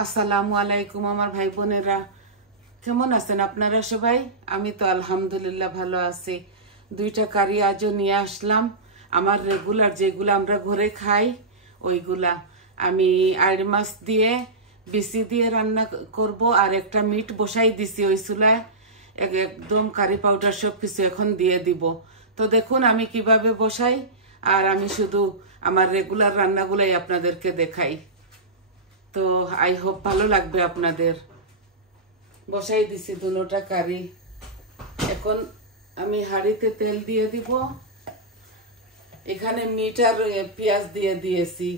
আসসালামু আলাইকুম আমার ভাই বোনেরা, কেমন আছেন আপনারা সবাই? আমি তো আলহামদুলিল্লাহ ভালো আছি। দুইটা কারি আজও নিয়ে আসলাম। আমার রেগুলার যেগুলো আমরা ঘরে খাই ওইগুলা। আমি আইড় মাছ দিয়ে বিসি দিয়ে রান্না করব, আর একটা মিট বসাই দিছি ওই চুলায়। একদম কারি পাউডার সব কিছু এখন দিয়ে দিব। তো দেখুন আমি কিভাবে বসাই, আর আমি শুধু আমার রেগুলার রান্নাগুলাই আপনাদেরকে দেখাই। তো আই হোপ ভালো লাগবে আপনাদের। বসাই দিছি দুটোটা কারি। এখন আমি হাঁড়িতে তেল দিয়ে দিব। এখানে মিট আর পেঁয়াজ দিয়ে দিয়েছি।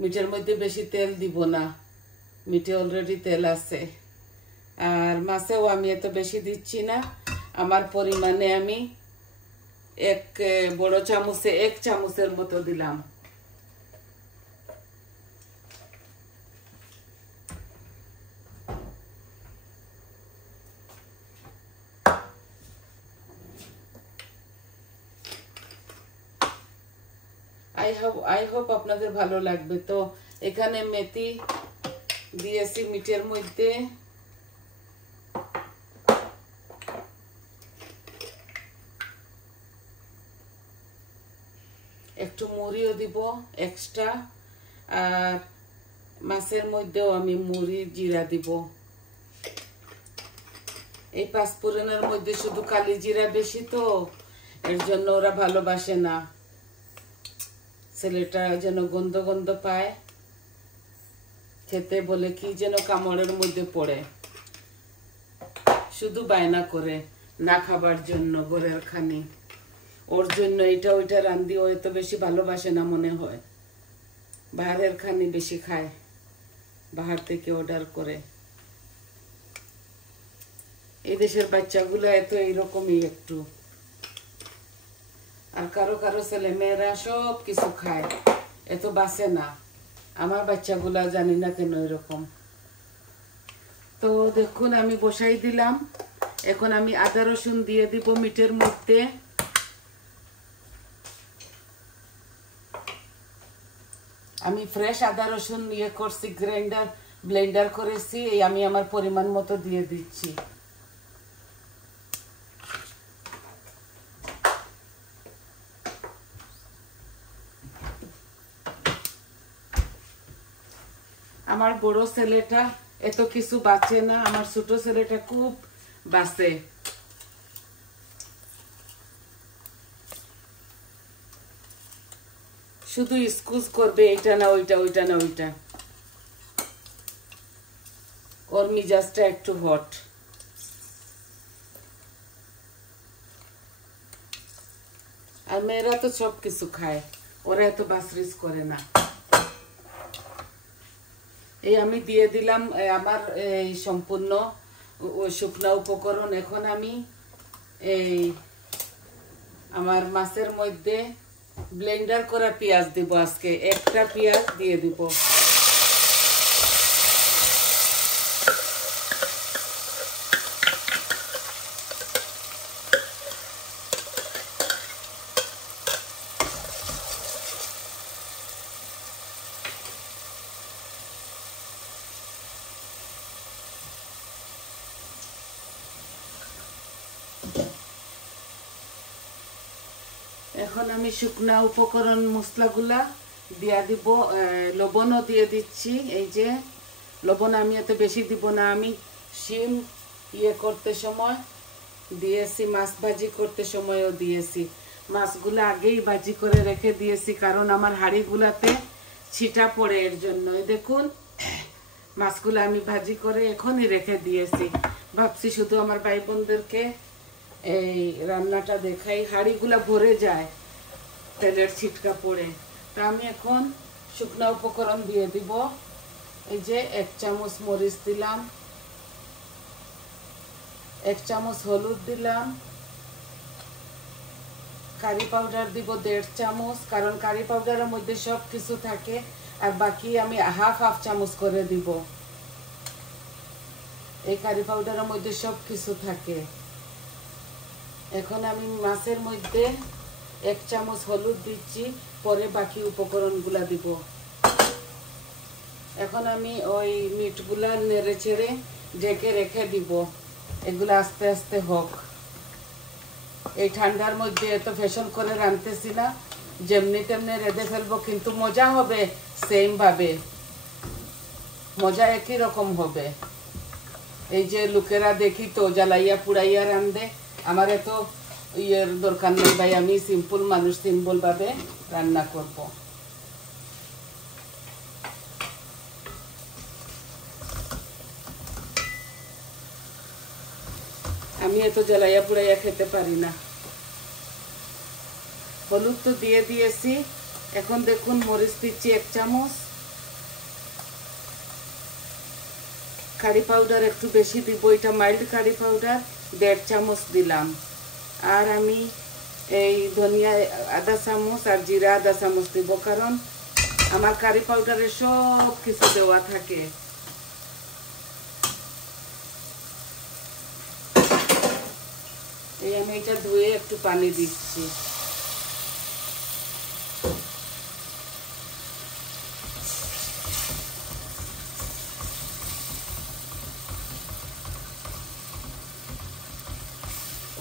মিটের মধ্যে বেশি তেল দিব না, মিটে অলরেডি তেল আছে। আর মাছেও আমি এত বেশি দিচ্ছি না, আমার পরিমাণে আমি এক বড় চামচে 1 চামচের মতো দিলাম। আই হোপ আপনাদের ভালো লাগবে। তো এখানে মেথি দিয়েছি মিটের মধ্যে, একটু মুড়িও দিব এক্সট্রা, আর মাছের মধ্যেও আমি মুড়ি জিরা দিব। এই পাঁচফোড়নের মধ্যে শুধু কালি জিরা বেশি, তো এর জন্য ওরা ভালোবাসে না। ছেলেটা যেন গন্ধ গন্ধ পায়, খেতে বলে কি যেন কামড়ের মধ্যে পড়ে, শুধু বায়না করে না খাবার জন্য ঘরের খানি। ওর জন্য এটা ওইটা রান্ধি, ও এত বেশি ভালোবাসে না মনে হয়। বাহারের খানি বেশি খায়, বাহার থেকে অর্ডার করে। এই দেশের বাচ্চাগুলো এত এইরকমই একটু। আর কারো কারো ছেলে মেয়েরা সব কিছু খায়, এত বাঁচে না। আমার বাচ্চাগুলা জানি না কেন এরকম। তো দেখুন আমি বসাই দিলাম। এখন আমি আদা রসুন দিয়ে দিব মিটের মধ্যে। আমি ফ্রেশ আদা রসুন ইয়ে করছি, ব্লেন্ডার করেছি। এই আমি আমার পরিমাণ মতো দিয়ে দিচ্ছি। আমার বড় ছেলেটা এত কিছু বাঁচে না, আমার ছোট ছেলেটা খুব বাঁচে। শুধু স্কুজ করবে, এইটা না ওইটা, ওইটা না ওইটা। ওর মিজাজটা একটু হট। আর মেয়েরা তো সব কিছু খায়, ওরা এত বাসরিস করে না। এই আমি দিয়ে দিলাম আমার এই সম্পূর্ণ শুকনা উপকরণ। এখন আমি এই আমার মাছের মধ্যে ব্লেন্ডার করা পেঁয়াজ দিব। আজকে একটা পেঁয়াজ দিয়ে দিব। এখন আমি শুকনা উপকরণ মশলাগুলা দিয়া দিব। লবণও দিয়ে দিচ্ছি। এই যে লবণ আমি এত বেশি দিব না, আমি শিম ইয়ে করতে সময় দিয়েছি, মাছ ভাজি করতে সময়ও দিয়েছি। মাছগুলো আগেই ভাজি করে রেখে দিয়েছি, কারণ আমার হাঁড়িগুলাতে ছিটা পড়ে, এর জন্য। দেখুন মাছগুলো আমি ভাজি করে এখনই রেখে দিয়েছি। ভাবছি শুধু আমার ভাই বোনদেরকে এই রান্নাটা দেখাই। হাঁড়িগুলা ভরে যায় তেলের ছিটকা পড়ে। তা আমি এখন শুকনা উপকরণ দিয়ে দিব। এই যে 1 চামচ মরিচ দিলাম, 1 চামচ হলুদ দিলাম, কারি পাউডার দিব 1.5 চামচ, কারণ কারি পাউডারের মধ্যে সব কিছু থাকে। আর বাকি আমি হাফ চামচ করে দিব। এই কারি পাউডারের মধ্যে সব কিছু থাকে। এখন আমি মাছের মধ্যে 1 চামচ হলুদ দিচ্ছি, পরে বাকি উপকরণগুলা দিব। এখন আমি ওই মিটগুলা নেড়ে ছেড়ে ঢেকে রেখে দিব, এগুলো আস্তে আস্তে হোক। এই ঠান্ডার মধ্যে এত ফ্যাশন করে রাঁধতেছি না, যেমনি তেমনি রেঁধে ফেলবো, কিন্তু মজা হবে সেম ভাবে, মজা একই রকম হবে। এই যে লোকেরা দেখি তো জ্বালাইয়া পুড়াইয়া রাঁধে, আমার এত ইয়ের দরকার নেই ভাই, আমি সিম্পল মানুষ, সিম্পল ভাবে রান্না করব। আমি এত জ্বালাইয়া পুড়াইয়া খেতে পারি না। হলুদ তো দিয়ে দিয়েছি, এখন দেখুন মরিচ দিচ্ছি 1 চামচ, কারি পাউডার একটু বেশি দিব, এটা মাইল্ড কারি পাউডার 1.5 চামচ দিলাম। আর আমি এই ধনিয়া 1/2 চামচ আর জিরা 1/2 চামচ দিব, কারণ আমার কারি পাউডারে সব কিছু দেওয়া থাকে। এই আমি এটা ধুয়ে একটু পানি দিচ্ছি।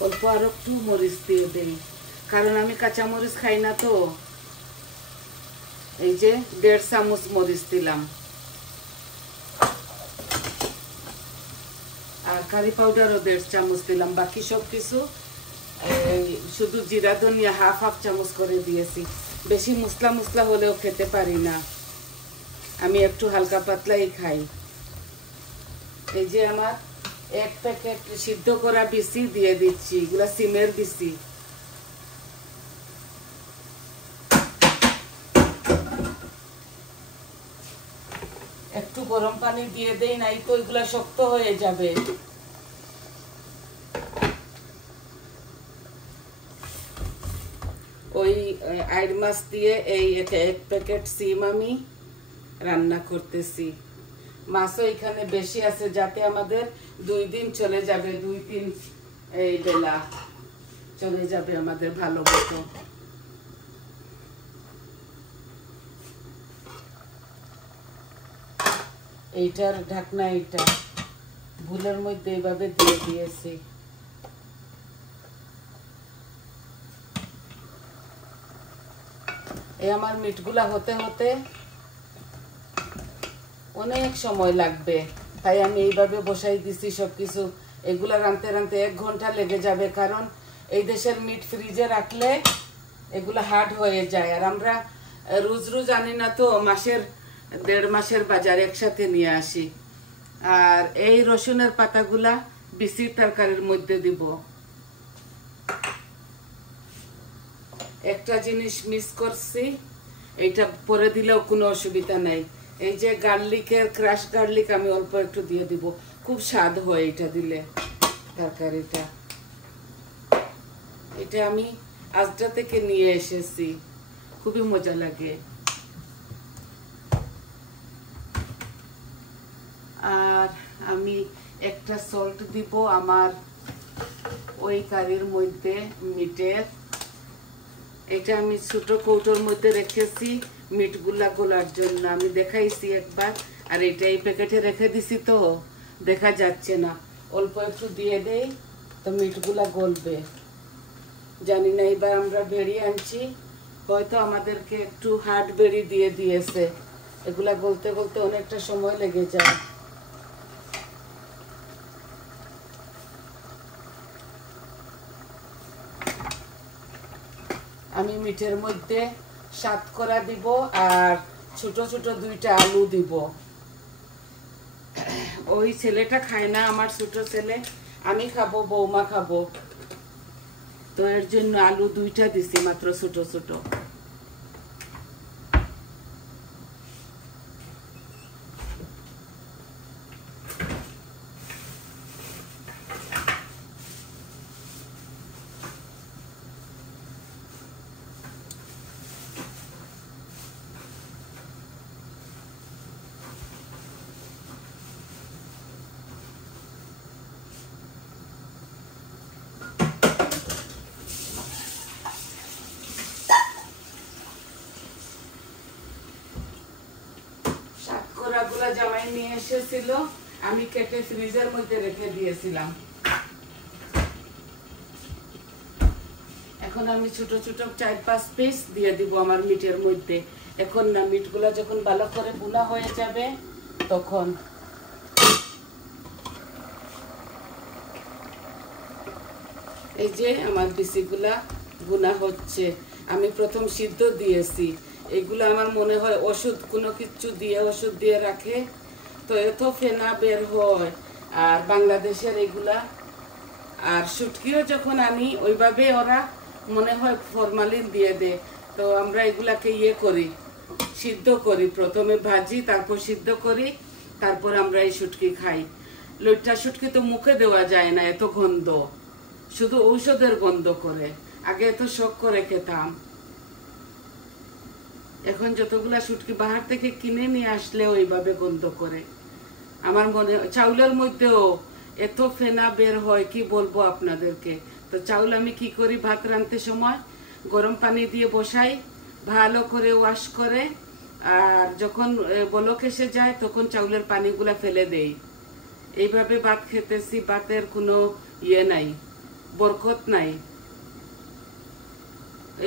অল্প আর একটু মরিচ দিয়ে দেই, কারণ আমি কাঁচা মরিচ খাই না তো। এই যে 1.5 চামচ মরিচ দিলাম, আর কারি পাউডারও 1.5 চামচ দিলাম। বাকি সব কিছু শুধু জিরা ধনিয়া হাফ চামচ করে দিয়েছি। বেশি মশলা মশলা হলেও খেতে পারি না, আমি একটু হালকা পাতলাই খাই। এই যে আমার 1 প্যাকেট সিদ্ধ করা বিসি দিয়ে দিচ্ছি, এগুলা সিমের বিসি। একটু গরম পানি দিয়ে দেই, নাই তো এগুলা শক্ত হয়ে যাবে। ওই আইড় মাছ দিয়ে এই 1 প্যাকেট সিম আমি রান্না করতেছি। মাছও এখানে বেশি আছে, যাতে আমাদের 2 দিন চলে যাবে, 2-3 এই বেলা চলে যাবে আমাদের ভালো মতো। এইটার ঢাকনা এইটা ভুলের মধ্যে এইভাবে দিয়ে দিয়েছি। এই আমার মিটগুলা হতে হতে অনেক সময় লাগবে, তাই আমি এইভাবে বসাই দিছি সবকিছু। এগুলা রাঁধতে রাঁধতে 1 ঘন্টা লেগে যাবে, কারণ এই দেশের মিট ফ্রিজে রাখলে এগুলা হার্ড হয়ে যায়, আর আমরা রোজ রোজ আনি না তো, মাসের 1.5 মাসের বাজার একসাথে নিয়ে আসি। আর এই রসুনের পাতাগুলা বিসির তরকারির মধ্যে দিব। একটা জিনিস মিস করছি, এইটা পরে দিলেও কোনো অসুবিধা নাই। এই যে গার্লিকের ক্রাশ গার্লিক আমি অল্প একটু দিয়ে দিব, খুব স্বাদ হয় এটা দিলে তরকারিটা। এটা আমি আজটা থেকে নিয়ে এসেছি, খুবই মজা লাগে। আর আমি একটা সল্ট দিব আমার ওই কারির মধ্যে মিটের। এটা আমি ছোট কৌটোর মধ্যে রেখেছি মিটগুলা গোলার জন্য, আমি দেখাইছি একবার। আর এটা এই প্যাকেটে রেখে দিছি তো দেখা যাচ্ছে না, অল্প একটু দিয়ে দেই তো মিটগুলা গলবে। জানি না, এবার আমরা বেড়ি আনছি, হয়তো আমাদেরকে একটু হার্ড বেড়ি দিয়ে দিয়েছে, এগুলা গলতে গলতে অনেকটা সময় লেগে যায়। আমি মিটের মধ্যে 7 করা দিব, আর ছোট ছোট 2টা আলু দিব। ওই ছেলেটা খায় না, আমার ছোট ছেলে, আমি খাবো, বৌমা খাবো, তো এর জন্য আলু 2টা দিছি মাত্র, ছোট ছোট। নিয়ে এসেছিল, আমি কেটে ফ্রিজের মধ্যে রেখে দিয়েছিলাম। এখন আমি ছোট ছোট 4-5 পিস দিয়ে দিব আমার মিটের মধ্যে। এখন না, মিটগুলো যখন ভালো করে ভুনা হয়ে যাবে তখন। এই যে আমার বিচিগুলা ভুনা হচ্ছে। আমি প্রথম সিদ্ধ দিয়েছি। এগুলো আমার মনে হয় ওষুধ, কোনো কিছু দিয়ে ওষুধ দিয়ে রাখে, তো এত ফেনা বের হয়। আর বাংলাদেশের এগুলা, আর শুটকিও যখন আনি ওইভাবে ওরা মনে হয় ফরমালিন দিয়ে দেয়। তো আমরা এগুলাকে করি, সিদ্ধ করি, প্রথমে ভাজি, তারপর সিদ্ধ করি, তারপর আমরা এই শুটকি খাই। লইট্টা শুটকি তো মুখে দেওয়া যায় না, এত গন্ধ, শুধু ঔষধের গন্ধ করে। আগে এত শখ করে খেতাম। এখন যতগুলা শুটকি বাহার থেকে কিনে নিয়ে আসলে ওইভাবে গন্ধ করে। আমার মনে চাউলের মধ্যেও এত ফেনা বের হয়, কি বলবো আপনাদেরকে। তো চাউল আমি কি করি, ভাত রাঁধতে সময় গরম পানি দিয়ে বসাই, ভালো করে ওয়াশ করে, আর যখন বলক এসে যায় তখন চাউলের পানিগুলা ফেলে দেই। এইভাবে ভাত খেতেছি, ভাতের কোনো নাই, বরকত নাই।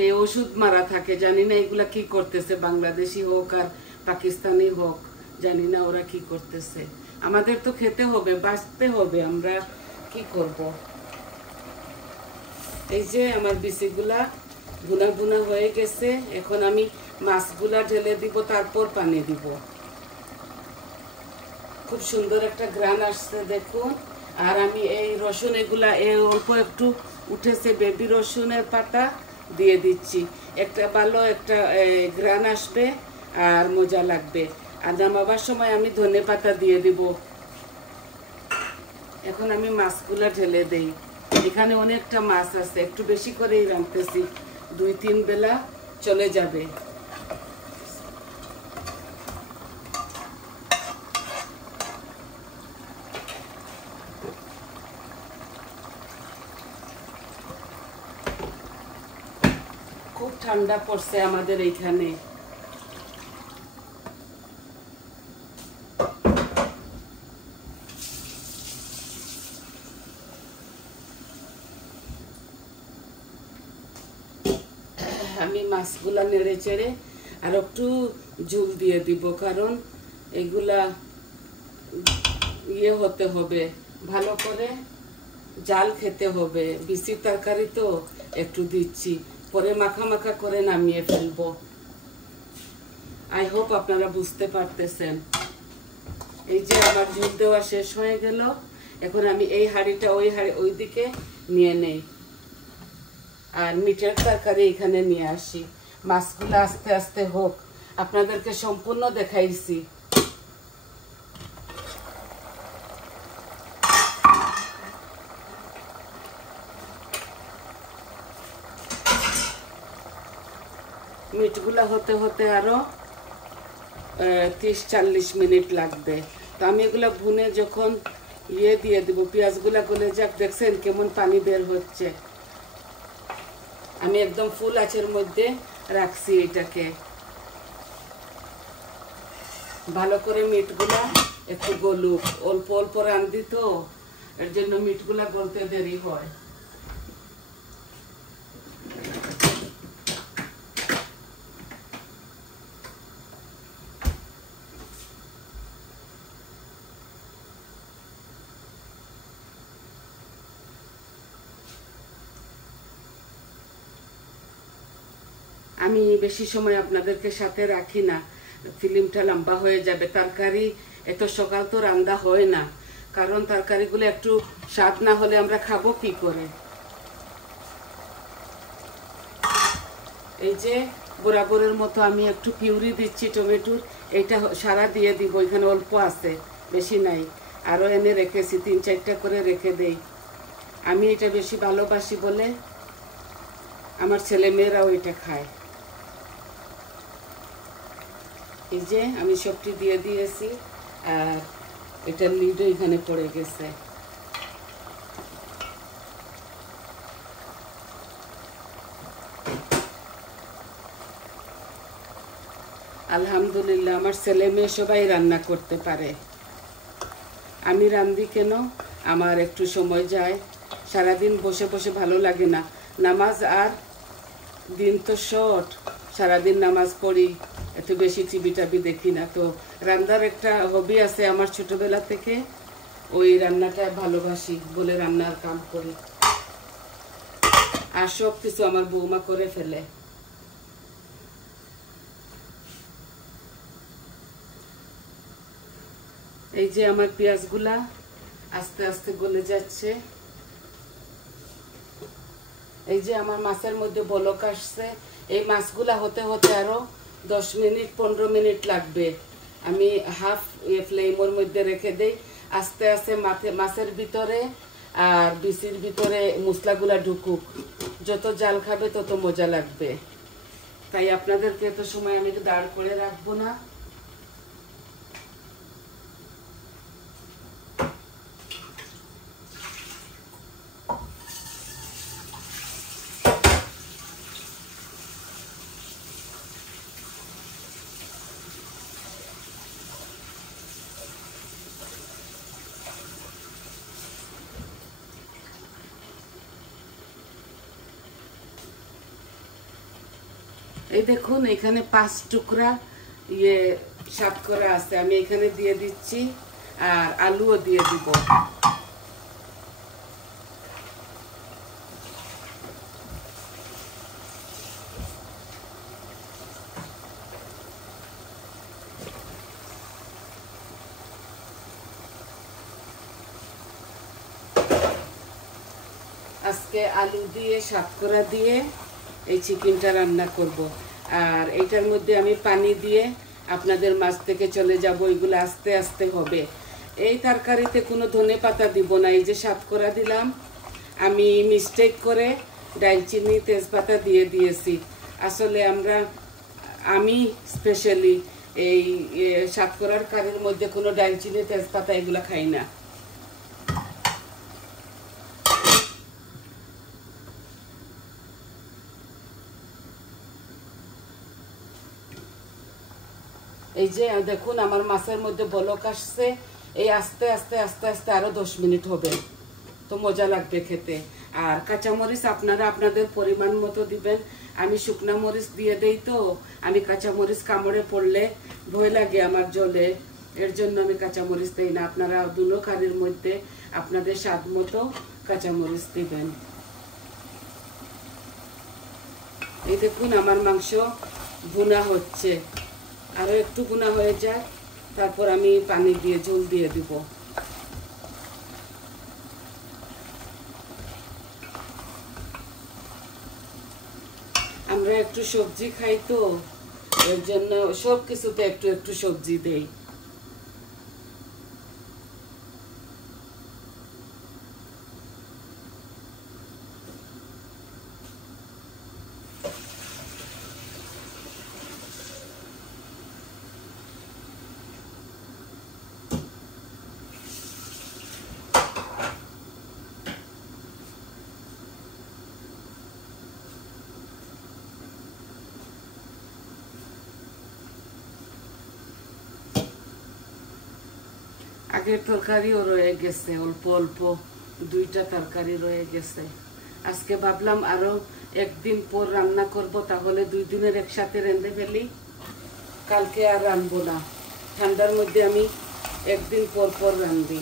এই ওষুধ মারা থাকে, জানি না এগুলা কি করতেছে, বাংলাদেশি হোক আর পাকিস্তানি হোক, জানি না ওরা কি করতেছে। আমাদের তো খেতে হবে, বাঁচতে হবে, আমরা কি করব। এই যে আমার বিচিগুলা ভুনা ভুনা হয়ে গেছে। এখন আমি মাছগুলা ঢেলে দিব, তারপর পানি দিব। খুব সুন্দর একটা ঘ্রাণ আসছে দেখুন। আর আমি এই রসুন, এগুলা অল্প একটু উঠেছে, বেবি রসুনের পাতা দিয়ে দিচ্ছি। একটা ভালো একটা ঘ্রাণ আসবে আর মজা লাগবে। আর নামাবার সময় আমি ধনে পাতা দিয়ে দিব। এখন আমি মাছগুলা ঢেলে দেই। এখানে অনেকটা মাছ আছে, একটু বেশি করেই রাঁধতেছি, 2-3 বেলা চলে যাবে। খুব ঠান্ডা পড়ছে আমাদের এইখানে। আমি মাছগুলা নেড়ে চেড়ে আর একটু ঝোল দিয়ে দিব, কারণ এগুলা হতে হবে, ভালো করে জাল খেতে হবে। বিচির তরকারি তো একটু দিচ্ছি, পরে মাখা মাখা করে নামিয়ে ফেলবো। আই হোপ আপনারা বুঝতে পারতেছেন। এই যে আমার ঝোল দেওয়া শেষ হয়ে গেল। এখন আমি এই হাঁড়িটা ওই দিকে নিয়ে নেই, আর মিটের তরকারি এখানে নিয়ে আসি। মাছগুলো আস্তে আস্তে হোক, আপনাদেরকে সম্পূর্ণ দেখাইছি। মিটগুলা হতে হতে আরো 30-40 মিনিট লাগবে। তো আমি এগুলা ভুনে যখন দিয়ে দিব, পেঁয়াজগুলা গলে যাক, দেখছেন কেমন পানি বের হচ্ছে। আমি একদম ফুল আঁচের মধ্যে রাখছি এটাকে। ভালো করে মিটগুলা একটু গলুক, অল্প অল্প রান্ধি তো, এর জন্য মিটগুলা গলতে দেরি হয়। আমি বেশি সময় আপনাদেরকে সাথে রাখি না, ফিল্মটা লম্বা হয়ে যাবে। তরকারি এত সকাল তো রান্না হয় না, কারণ তরকারিগুলো একটু স্বাদ না হলে আমরা খাবো কি করে। এই যে বরাবরের মতো আমি একটু পিউরি দিচ্ছি টমেটোর, এইটা সারা দিয়ে দিব, এখানে অল্প আছে, বেশি নাই। আরও এনে রেখেছি, 3-4টা করে রেখে দেই। আমি এটা বেশি ভালোবাসি বলে আমার ছেলে মেয়েরাও এটা খায়। এই যে আমি সবটি দিয়ে দিয়েছি, আর এটার লিডও এখানে পড়ে গেছে। আলহামদুলিল্লাহ, আমার ছেলে মেয়ে সবাই রান্না করতে পারে। আমি রান্ধি কেন, আমার একটু সময় যায়, সারাদিন বসে বসে ভালো লাগে না। নামাজ আর দিন তো শর্ট, সারাদিন নামাজ পড়ি, এত বেশি টিভি টাবি দেখি না। তো রান্নার একটা হবি আছে আমার ছোটবেলা থেকে, ওই রান্নাটা ভালোবাসি বলে রান্নার কাম করি, আর সব কিছু আমার বৌমা করে ফেলে। এই যে আমার পেঁয়াজগুলা আস্তে আস্তে গলে যাচ্ছে। এই যে আমার মাছের মধ্যে বলক আসছে, এই মাছগুলা হতে হতে আরো 10 মিনিট 15 মিনিট লাগবে। আমি হাফ ফ্লেমের মধ্যে রেখে দেই, আস্তে আস্তে মাছের ভিতরে আর বিচির ভিতরে মশলাগুলা ঢুকুক। যত জাল খাবে তত মজা লাগবে, তাই আপনাদেরকে এত সময় আমি দাঁড় করে রাখবো না। এই দেখুন এখানে 5 টুকরা সাতকরা আছে, আমি এখানে দিয়ে দিচ্ছি, আর আলুও দিয়ে দিব। আজকে আলু দিয়ে সাতকরা দিয়ে এই চিকেনটা রান্না করব। আর এইটার মধ্যে আমি পানি দিয়ে আপনাদের মাছ থেকে চলে যাব, এগুলো আস্তে আস্তে হবে। এই তরকারিতে কোনো ধনে পাতা দিব না, এই যে সাতকরা দিলাম, আমি মিস্টেক করে দারচিনি তেজপাতা দিয়ে দিয়েছি। আসলে আমি স্পেশালি এই সাতকরার কারির মধ্যে কোনো দারচিনি তেজপাতা এগুলো খাই না। এই যে দেখুন আমার মাছের মধ্যে বলক আসছে, এই আস্তে আস্তে আস্তে আস্তে আরো 10 মিনিট হবে, তো মজা লাগবে খেতে। আর কাঁচামরিচ আপনারা আপনাদের পরিমাণ মতো দিবেন। আমি শুকনা মরিচ দিয়ে দেই, তো আমি কাঁচামরিচ কামড়ে পড়লে ভয় লাগে আমার জলে, এর জন্য আমি কাঁচামরিচ দেই না। আপনারা দুনো কারির মধ্যে আপনাদের স্বাদ মতো কাঁচামরিচ দিবেন। এই দেখুন আমার মাংস ভুনা হচ্ছে, আরো একটু ভুনা হয়ে যায়, তারপর আমি পানি দিয়ে ঝোল দিয়ে দিব। আমরা একটু সবজি খাই, তো এর জন্য সব কিছুতে একটু একটু সবজি দেই। আগের তরকারিও রয়ে গেছে, অল্প অল্প 2টা তরকারি রয়ে গেছে। আজকে ভাবলাম আরো একদিন পর রান্না করব, তাহলে 2 দিনের একসাথে রেঁধে ফেলি, কালকে আর রাঁধবো না। ঠান্ডার মধ্যে আমি একদিন পর পর রাঁধি,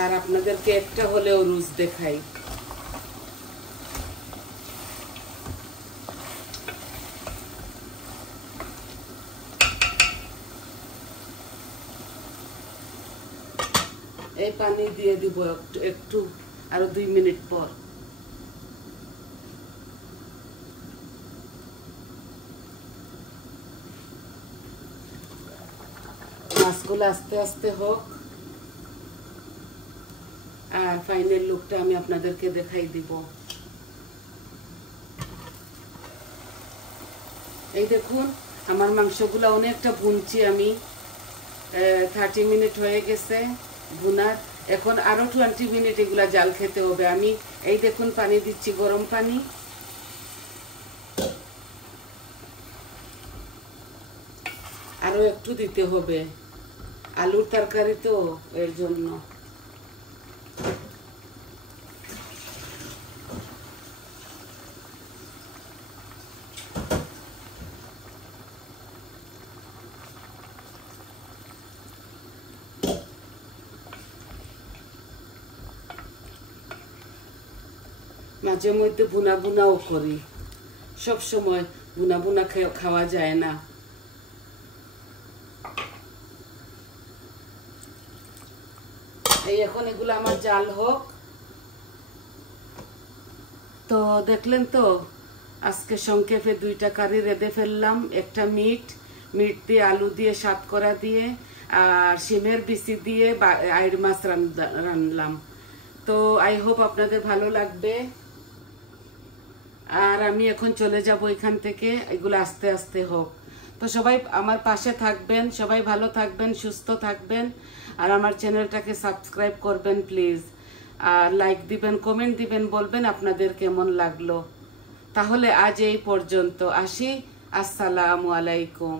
আর আপনাদেরকে একটা হলেও রুজ দেখাই। এই পানি দিয়ে দিব একটু আরো 2 মিনিট পর। মাছগুলো আস্তে আস্তে হোক, আর ফাইনাল লুকটা আমি আপনাদেরকে দেখাই দিব। এই দেখুন আমার মাংসগুলো অনেকটা ভুনছি আমি, 30 মিনিট হয়ে গেছে ভুনার। এখন আরো 20 মিনিট এগুলা জাল খেতে হবে। আমি এই দেখুন পানি দিচ্ছি, গরম পানি। আরো একটু দিতে হবে, আলুর তরকারি তো এর জন্য। মাঝে মধ্যে বুনা বুনাও করি, সব সময় বুনা বুনা খাওয়া যায় না। এই এখন এগুলো আমার জাল হোক। তো দেখলেন তো আজকে সংক্ষেপে 2টা কারি রেঁধে ফেললাম। একটা মিট দিয়ে আলু দিয়ে সাতকরা দিয়ে আর শিমের বিচি দিয়ে আইড় মাছ রান্নলাম। তো আই হোপ আপনাদের ভালো লাগবে। আর আমি এখন চলে যাব এখান থেকে, এগুলো আস্তে আস্তে হোক। তো সবাই আমার পাশে থাকবেন, সবাই ভালো থাকবেন, সুস্থ থাকবেন, আর আমার চ্যানেলটাকে সাবস্ক্রাইব করবেন প্লিজ, আর লাইক দিবেন, কমেন্ট দিবেন, বলবেন আপনাদের কেমন লাগলো। তাহলে আজ এই পর্যন্ত, আসি। আসসালামু আলাইকুম।